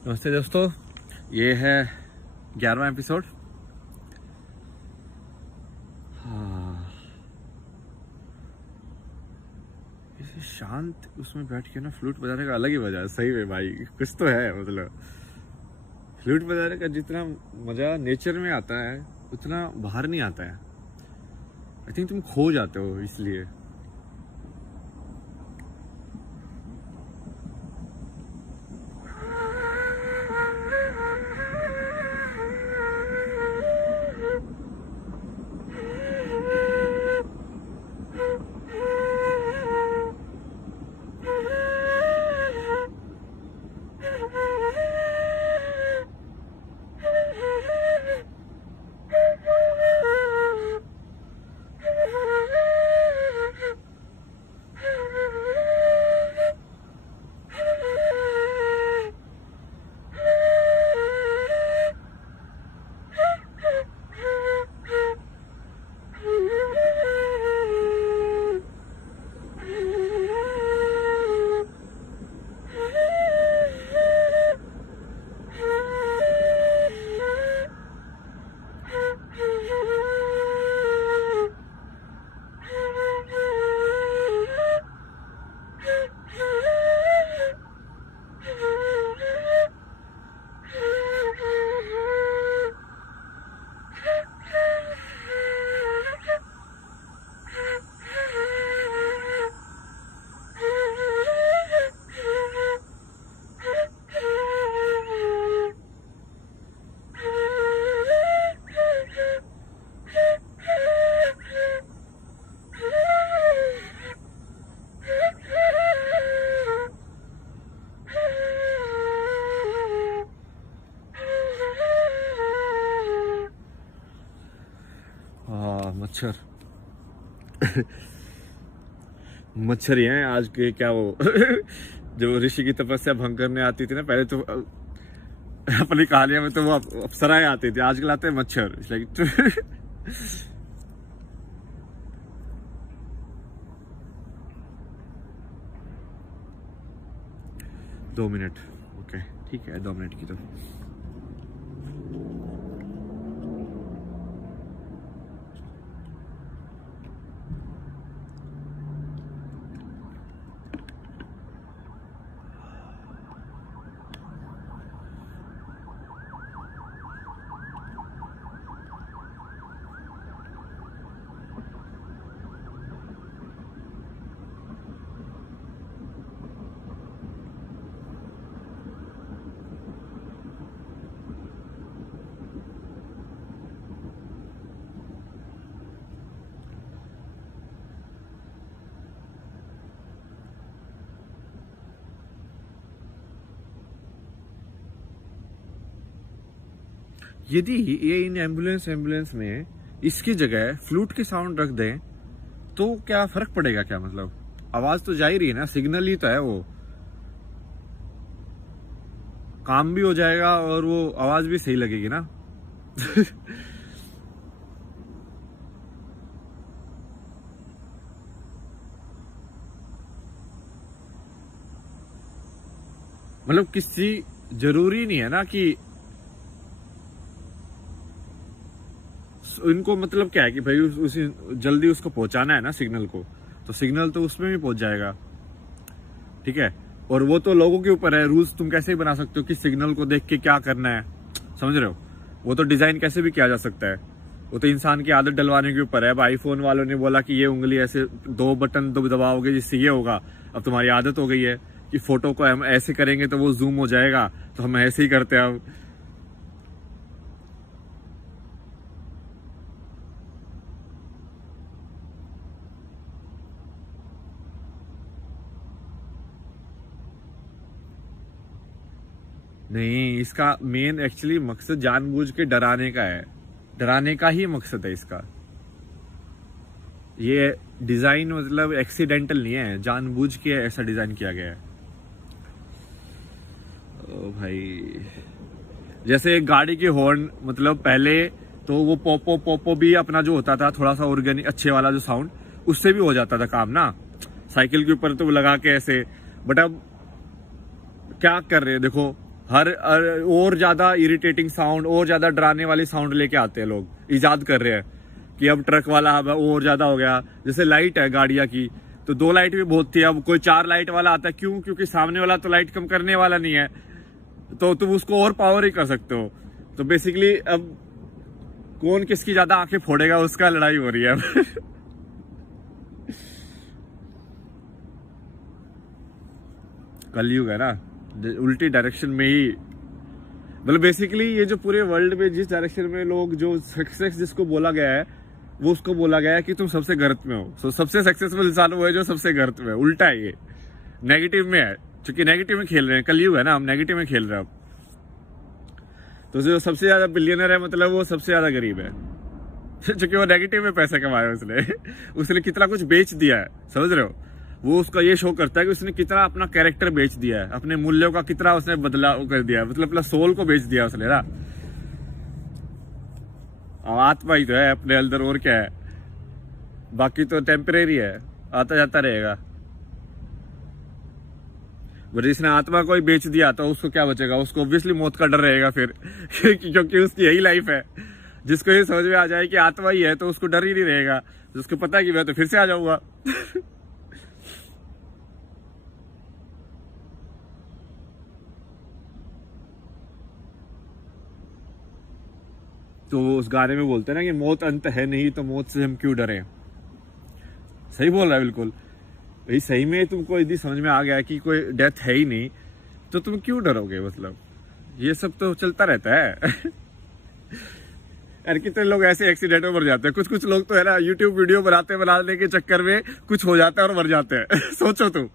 नमस्ते दोस्तों, ये है 11वां एपिसोड। हाँ, किसी शांत उसमें बैठ के ना फ्लूट बजाने का अलग ही मजा है। सही में भाई, कुछ तो है। मतलब फ्लूट बजाने का जितना मजा नेचर में आता है उतना बाहर नहीं आता है। आई थिंक तुम खो जाते हो इसलिए। मच्छर मच्छर ही हैं आज के। क्या वो जो ऋषि की तपस्या भंग करने आती थी ना पहले, तो अपनी कहानियों में तो वो अप्सराएं आती थी, आजकल आते हैं मच्छर। Like 2 minute. ओके, ठीक है, 2 मिनट की तो। यदि ये इन एम्बुलेंस में इसकी जगह फ्लूट के साउंड रख दें तो क्या फर्क पड़ेगा? क्या मतलब, आवाज तो जा ही रही है ना, सिग्नल ही तो है वो। काम भी हो जाएगा और वो आवाज भी सही लगेगी ना। मतलब किसी जरूरी नहीं है ना कि इनको, मतलब क्या है कि भाई उसी जल्दी उसको पहुंचाना है ना सिग्नल को, तो सिग्नल तो उसमें भी पहुंच जाएगा। ठीक है, और वो तो लोगों के ऊपर है। रूल्स तुम कैसे भी बना सकते हो कि सिग्नल को देख के क्या करना है, समझ रहे हो? वो तो डिजाइन कैसे भी किया जा सकता है, वो तो इंसान की आदत डलवाने के ऊपर है। अब आईफोन वालों ने बोला कि ये उंगली ऐसे 2 बटन दबाओगे जिससे ये होगा। अब तुम्हारी आदत हो गई है कि फोटो को हम ऐसे करेंगे तो वो जूम हो जाएगा, तो हम ऐसे ही करते हैं अब। नहीं, इसका मेन एक्चुअली मकसद जानबूझ के डराने का है। डराने का ही मकसद है इसका। ये डिजाइन मतलब एक्सीडेंटल नहीं है, जानबूझ के ऐसा डिजाइन किया गया है। ओ भाई, जैसे एक गाड़ी की हॉर्न, मतलब पहले तो वो पोपो पोपो भी अपना जो होता था थोड़ा सा ऑर्गेनिक अच्छे वाला जो साउंड, उससे भी हो जाता था काम ना, साइकिल के ऊपर तो वो लगा के ऐसे। बट अब क्या कर रहे हैं देखो, और ज्यादा इरिटेटिंग साउंड, और ज्यादा डराने वाली साउंड लेके आते हैं लोग, इजाद कर रहे हैं कि अब ट्रक वाला अब और ज्यादा हो गया। जैसे लाइट है गाड़ियां की, तो 2 लाइट भी बहुत थी, अब कोई 4 लाइट वाला आता है। क्यों? क्योंकि सामने वाला तो लाइट कम करने वाला नहीं है, तो तुम उसको और पावर ही कर सकते हो। तो बेसिकली अब कौन किसकी ज्यादा आंखें फोड़ेगा उसका लड़ाई हो रही है अब। कलयुग है ना, उल्टी डायरेक्शन में ही, मतलब बेसिकली ये जो पूरे वर्ल्ड में जिस डायरेक्शन में लोग, जो सक्सेस जिसको बोला गया है, वो उसको बोला गया है कि तुम सबसे गर्त में हो। तो सबसे सक्सेसफुल इंसान वो है जो सबसे गर्त में है। उल्टा है ये, नेगेटिव में है, क्योंकि नेगेटिव में खेल रहे हैं। कलयुग है ना, हम नेगेटिव में खेल रहे हैं अब। तो जो सबसे ज्यादा बिलियनर है, मतलब वो सबसे ज्यादा गरीब है, क्योंकि वो नेगेटिव में पैसे कमाए उसने। उसने कितना कुछ बेच दिया है, समझ रहे हो? वो उसका ये शो करता है कि उसने कितना अपना कैरेक्टर बेच दिया है, अपने मूल्यों का कितना उसने बदलाव कर दिया, मतलब अपना सोल को बेच दिया उसने ना। आत्मा ही तो है अपने अंदर, और क्या है? बाकी तो टेम्परेरी है, आता जाता रहेगा। जिसने आत्मा को ही बेच दिया तो उसको क्या बचेगा? उसको ऑब्वियसली मौत का डर रहेगा फिर, क्योंकि उसकी यही लाइफ है। जिसको ये समझ में आ जाए कि आत्मा ही है तो उसको डर ही नहीं रहेगा, जिसको पता है कि मैं तो फिर से आ जाऊंगा। तो वो उस गाने में बोलते हैं ना कि मौत अंत है नहीं तो मौत से हम क्यों डरे। सही बोल रहा है बिल्कुल भाई। सही में तुमको यदि समझ में आ गया कि कोई डेथ है ही नहीं तो तुम क्यों डरोगे? मतलब ये सब तो चलता रहता है। यार कितने लोग ऐसे एक्सीडेंट में मर जाते हैं। कुछ लोग तो है ना, यूट्यूब वीडियो बनाने के चक्कर में कुछ हो जाता है और मर जाते हैं। सोचो तुम।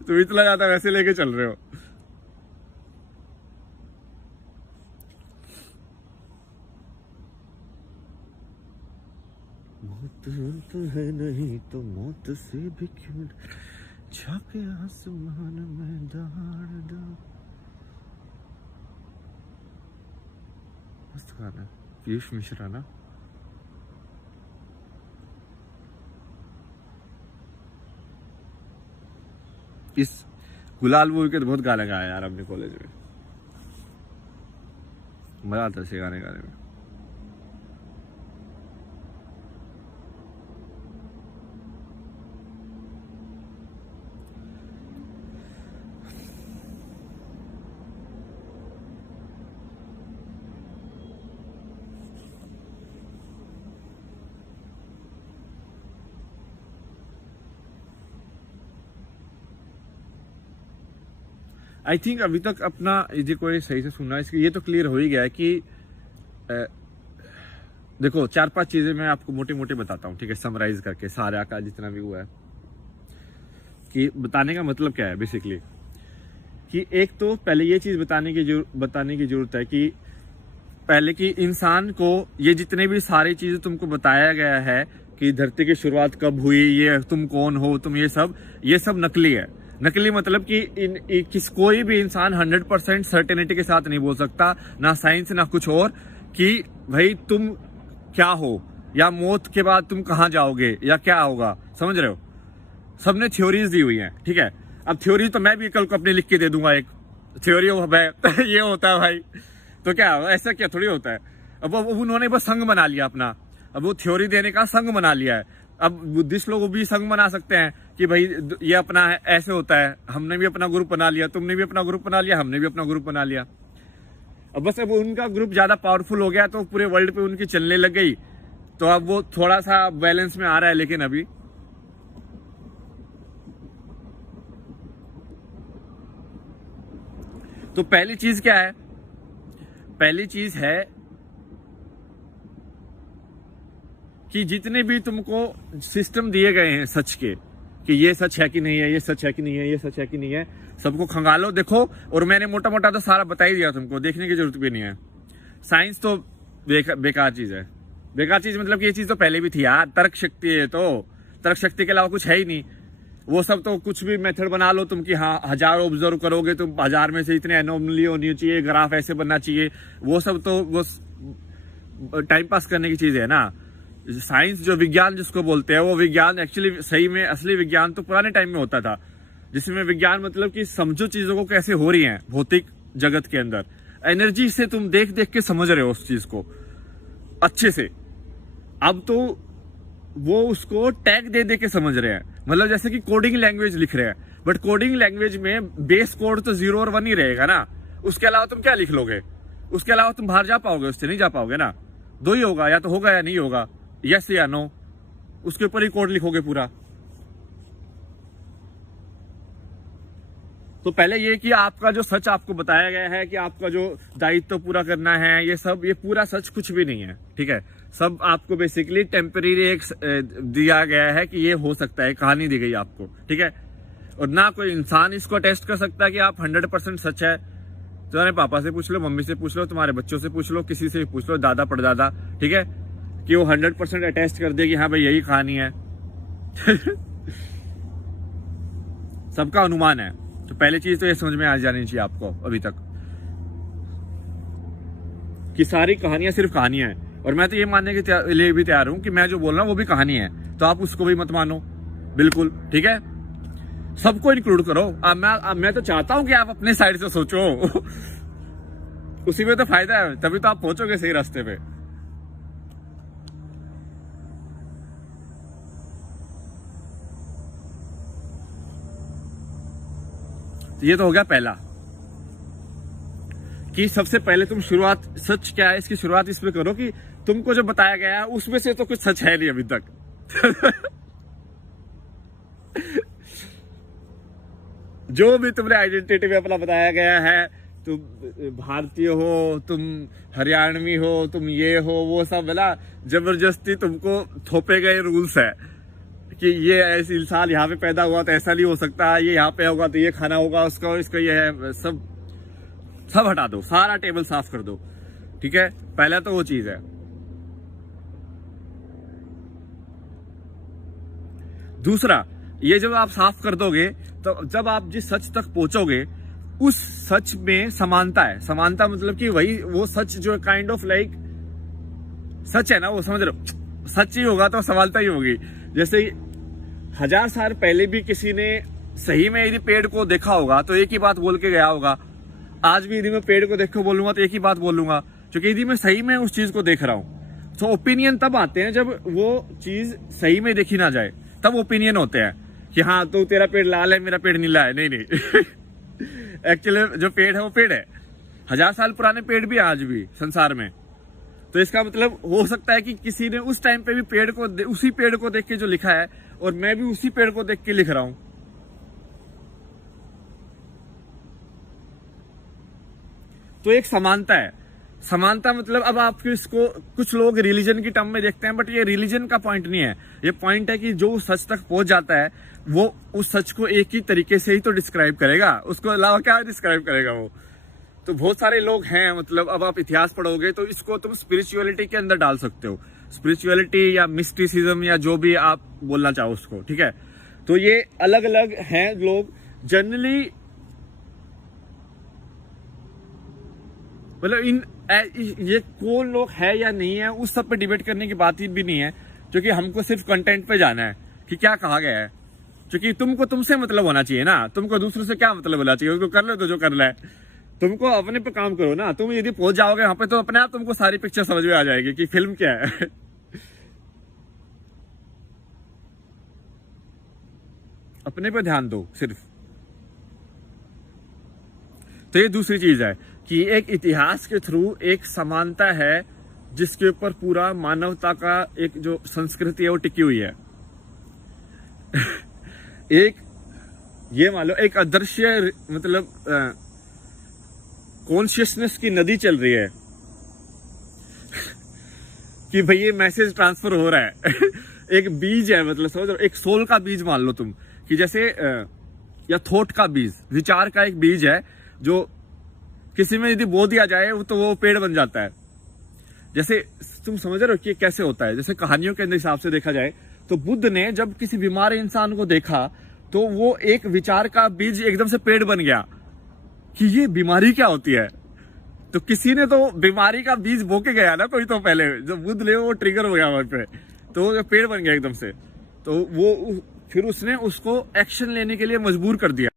तुम इतना ज्यादा वैसे लेके चल रहे हो। मौत अंत है नहीं तो मौत से भी क्यों झाके आसमान में दाड़ दो। मस्त गाना है, पीयूष मिश्रा ना। इस गुलाल मूवी के तो बहुत गाने गाए यार अपने कॉलेज में, मजा आता है गाने गाने में। आई थिंक अभी तक अपना ये कोई सही से सुनना है, इसकी ये तो क्लियर हो ही गया है कि देखो 4-5 चीजें मैं आपको मोटे मोटे बताता हूँ, ठीक है, समराइज करके सारा का जितना भी हुआ है। कि बताने का मतलब क्या है बेसिकली, कि एक तो पहले ये चीज बताने की जरूरत है कि पहले कि इंसान को ये जितने भी सारी चीजें तुमको बताया गया है कि धरती की शुरुआत कब हुई, ये तुम कौन हो, तुम ये सब नकली है। नकली मतलब कि कोई भी इंसान 100% सर्टेनिटी के साथ नहीं बोल सकता, ना साइंस ना कुछ और, कि भाई तुम क्या हो या मौत के बाद तुम कहां जाओगे या क्या होगा। समझ रहे हो? सबने थ्योरीज दी हुई हैं, ठीक है। अब थ्योरी तो मैं भी कल को अपने लिख के दे दूंगा, एक थ्योरी ये होता है भाई, तो क्या ऐसा क्या थोड़ी होता है। अब उन्होंने बस संघ बना लिया अपना, अब वो थ्योरी देने का संघ बना लिया है। अब बुद्धिस्ट लोग भी संघ बना सकते हैं कि भाई ये अपना है, ऐसे होता है, हमने भी अपना ग्रुप बना लिया, तुमने भी अपना ग्रुप बना लिया, हमने भी अपना ग्रुप बना लिया। अब बस अब उनका ग्रुप ज्यादा पावरफुल हो गया तो पूरे वर्ल्ड पे उनकी चलने लग गई, तो अब वो थोड़ा सा बैलेंस में आ रहा है। लेकिन अभी तो पहली चीज क्या है? पहली चीज है कि जितने भी तुमको सिस्टम दिए गए हैं सच के, कि ये सच है कि नहीं है, ये सच है कि नहीं है, ये सच है कि नहीं है, सबको खंगालो, देखो। और मैंने मोटा मोटा तो सारा बता ही दिया तुमको, देखने की जरूरत भी नहीं है। साइंस तो बेकार चीज है। बेकार चीज मतलब कि ये चीज तो पहले भी थी यार, तर्क शक्ति है, तो तर्क शक्ति के अलावा कुछ है ही नहीं। वो सब तो कुछ भी मेथड बना लो तुम कि हाँ 1000 ऑब्जर्व करोगे तुम, 1000 में से इतने एनोमली होनी चाहिए, ग्राफ ऐसे बनना चाहिए, वो सब तो वो टाइम पास करने की चीज है ना। साइंस जो विज्ञान जिसको बोलते हैं, वो विज्ञान एक्चुअली सही में असली विज्ञान तो पुराने टाइम में होता था। जिसमें विज्ञान मतलब कि समझो चीजों को कैसे हो रही हैं भौतिक जगत के अंदर। एनर्जी से तुम देख देख के समझ रहे हो उस चीज को अच्छे से। अब तो वो उसको टैग दे दे के समझ रहे हैं, मतलब जैसे कि कोडिंग लैंग्वेज लिख रहे हैं, बट कोडिंग लैंग्वेज में बेस कोड तो 0 और 1 ही रहेगा ना, उसके अलावा तुम क्या लिख लोगे? उसके अलावा तुम बाहर जा पाओगे? उससे नहीं जा पाओगे ना। 2 ही होगा, या तो होगा या नहीं होगा, यस या नो, उसके ऊपर ही कोड लिखोगे पूरा। तो पहले ये कि आपका जो सच आपको बताया गया है कि आपका जो दायित्व तो पूरा करना है, ये पूरा सच कुछ भी नहीं है, ठीक है। सब आपको बेसिकली टेम्परेरी एक दिया गया है कि ये हो सकता है, कहानी दी गई आपको, ठीक है। और ना कोई इंसान इसको टेस्ट कर सकता है कि आप 100% सच है। तुम्हारे पापा से पूछ लो, मम्मी से पूछ लो, तुम्हारे बच्चों से पूछ लो, किसी से भी पूछ लो, दादा परदादा, ठीक है, कि वो 100% अटेस्ट कर दे कि हाँ भाई यही कहानी है। सबका अनुमान है। तो पहली चीज तो ये समझ में आ जानी चाहिए आपको अभी तक कि सारी कहानियां सिर्फ कहानियां हैं। और मैं तो ये मानने के लिए भी तैयार हूं कि मैं जो बोल रहा हूं वो भी कहानी है, तो आप उसको भी मत मानो, बिल्कुल, ठीक है। सबको इंक्लूड करो। अब मैं तो चाहता हूं कि आप अपने साइड से सोचो। उसी में तो फायदा है, तभी तो आप पहुंचोगे सही रास्ते पे। तो ये तो हो गया पहला कि सबसे पहले तुम शुरुआत, सच क्या है इसकी शुरुआत इसमें करो कि तुमको जो बताया गया है उसमें से तो कुछ सच है नहीं अभी तक। जो भी तुमने आइडेंटिटी में अपना बताया गया है, तुम भारतीय हो, तुम हरियाणवी हो, तुम ये हो, वो सब ना जबरदस्ती तुमको थोपे गए रूल्स है कि ये ऐसे इंसान यहाँ पे पैदा हुआ तो ऐसा नहीं हो सकता, ये यहाँ पे होगा तो ये खाना होगा उसका, और इसका ये है, सब हटा दो, सारा टेबल साफ कर दो, ठीक है। पहला तो वो चीज है। दूसरा, ये जब आप साफ कर दोगे तो जब आप जिस सच तक पहुंचोगे उस सच में समानता है। समानता मतलब कि वही वो सच जो काइंड ऑफ लाइक सच है ना, वो समझ रहे हो, सच ही होगा तो समानता ही होगी। जैसे 1000 साल पहले भी किसी ने सही में यदि पेड़ को देखा होगा तो एक ही बात बोल के गया होगा। आज भी यदि मैं पेड़ को देख के बोलूंगा तो एक ही बात बोलूंगा, क्योंकि यदि मैं सही में उस चीज को देख रहा हूं। तो ओपिनियन तब आते हैं जब वो चीज सही में देखी ना जाए, तब ओपिनियन होते हैं कि हाँ तो तेरा पेड़ लाल है, मेरा पेड़ नीला है। नहीं एक्चुअली जो पेड़ है वो पेड़ है। 1000 साल पुराने पेड़ भी आज भी संसार में। तो इसका मतलब हो सकता है कि किसी ने उस टाइम पे भी पेड़ को उसी पेड़ को देख के जो लिखा है, और मैं भी उसी पेड़ को देख के लिख रहा हूं। तो एक समानता है। समानता मतलब अब आप इसको कुछ लोग रिलीजन की टर्म में देखते हैं, बट ये रिलीजन का पॉइंट नहीं है। ये पॉइंट है कि जो सच तक पहुंच जाता है वो उस सच को एक ही तरीके से ही तो डिस्क्राइब करेगा, उसको अलावा क्या डिस्क्राइब करेगा वो। तो बहुत सारे लोग हैं, मतलब अब आप इतिहास पढ़ोगे तो इसको तुम स्पिरिचुअलिटी के अंदर डाल सकते हो, स्पिरिचुअलिटी या मिस्टिसिज्म या जो भी आप बोलना चाहो उसको, ठीक है। तो ये अलग अलग हैं लोग जनरली, मतलब ये कौन लोग है या नहीं है उस सब पे डिबेट करने की बात ही भी नहीं है, क्योंकि हमको सिर्फ कंटेंट पे जाना है कि क्या कहा गया है। क्योंकि तुमको तुमसे मतलब होना चाहिए ना, तुमको दूसरों से क्या मतलब होना चाहिए, उसको कर लो तो जो करना है। तुमको अपने पे काम करो ना। तुम यदि पहुंच जाओगे वहां पे तो अपने आप तुमको सारी पिक्चर समझ में आ जाएगी कि फिल्म क्या है। अपने पे ध्यान दो सिर्फ। तो ये दूसरी चीज है कि एक इतिहास के थ्रू एक समानता है जिसके ऊपर पूरा मानवता का एक जो संस्कृति है वो टिकी हुई है। एक ये मान लो एक अदृश्य मतलब कॉन्शियसनेस की नदी चल रही है कि भाई ये मैसेज ट्रांसफर हो रहा है। एक बीज है, मतलब समझ लो, एक सोल का बीज मान लो तुम, कि जैसे या थॉट का बीज, विचार का एक बीज है जो किसी में यदि बो दिया जाए तो वो पेड़ बन जाता है। जैसे तुम समझ रहे हो कि कैसे होता है। जैसे कहानियों के हिसाब से देखा जाए तो बुद्ध ने जब किसी बीमार इंसान को देखा तो वो एक विचार का बीज एकदम से पेड़ बन गया कि ये बीमारी क्या होती है। तो किसी ने तो बीमारी का बीज बो के गया ना कोई, तो पहले जब बुद्ध ने वो ट्रिगर हो गया वहां पे, तो वो पेड़ बन गया एकदम से। तो वो फिर उसने उसको एक्शन लेने के लिए मजबूर कर दिया।